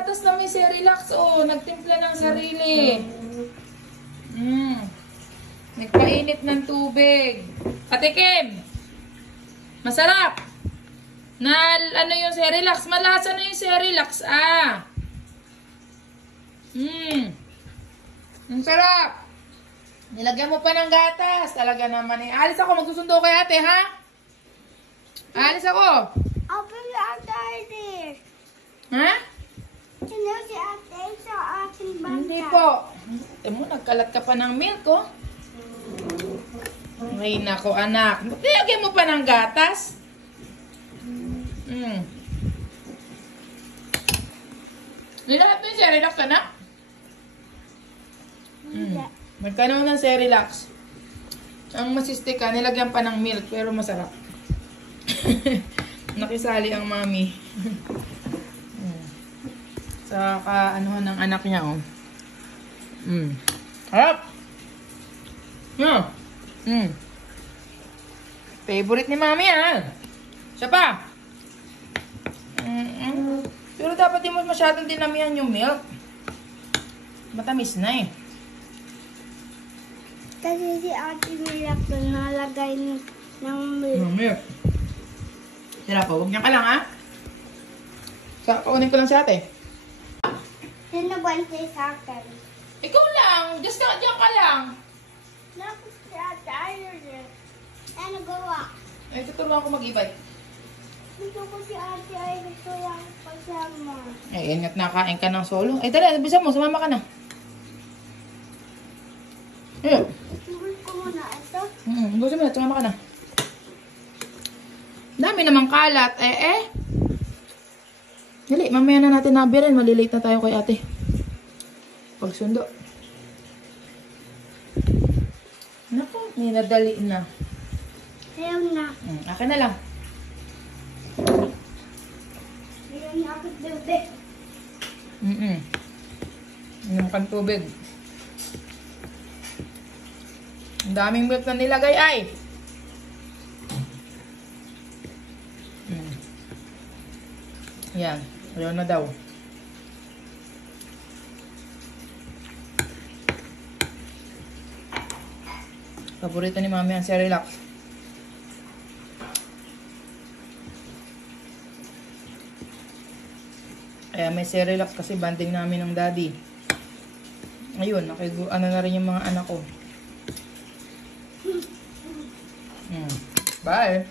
gatas na may Cerelax. Oh, nagtimpla ng sarili. Nagpainit ng tubig. Ate Kim, masarap. Na ano yung Cerelax? Malasa na yung Cerelax. Ang sarap. Nilagyan mo pa ng gatas. Talaga naman eh. Alis ako. Magsusundo kay ate, ha? Alis ako. Open the ate. Ha? Hello, si ate sa ating bangka. Hindi po. Mo, nagkalat ka pa ng milk, oh. Ay, nako, anak. Nilagyan mo pa ng gatas? Nilahat mo yung Cerelax, anak? Magkano ng Cerelax? Ang masistika, nilagyan pa ng milk, pero masarap. Nakisali ang mami. Sa kaanuhan ng anak niya, oh. Harap! Favorite ni mami, ha? Siya pa! Pero dapat di mo masyadong dinamihan yung milk. Matamis na, eh. Kasi si ate Milak nalagay ng milk. Milk. Sira po, huwag niya ka lang, ha? Kaunin ko lang si ate. Sino bantay sa akin? Ikaw lang, just diyan ka lang. Naku si ate, ayaw rin. Ano gawa? Ay, tuturuan ko mag-e-bike. Gusto ko si ate ay gusto lang pasama. Ay, ingat nakain ka ng solo. Ay, tara, bisa mo, sumama ka na. Ayun. Subukan ko muna ito. Gusto mo na, sumama ka na. Dami namang kalat. Dali, mamaya na natin nabirin. Malilate na tayo kay ate. Pagsundo. Naku, ninadali na. Ayaw na. Akin na lang. Ayaw na ako bebe. Inom kang tubig. Ang daming milk na nilagay ay. Yan. Ayaw na daw. Paborito ni mami ang Cerelax. Kaya may Cerelax kasi banding namin ng daddy. Ayun, ano na rin yung mga anak ko. Bye!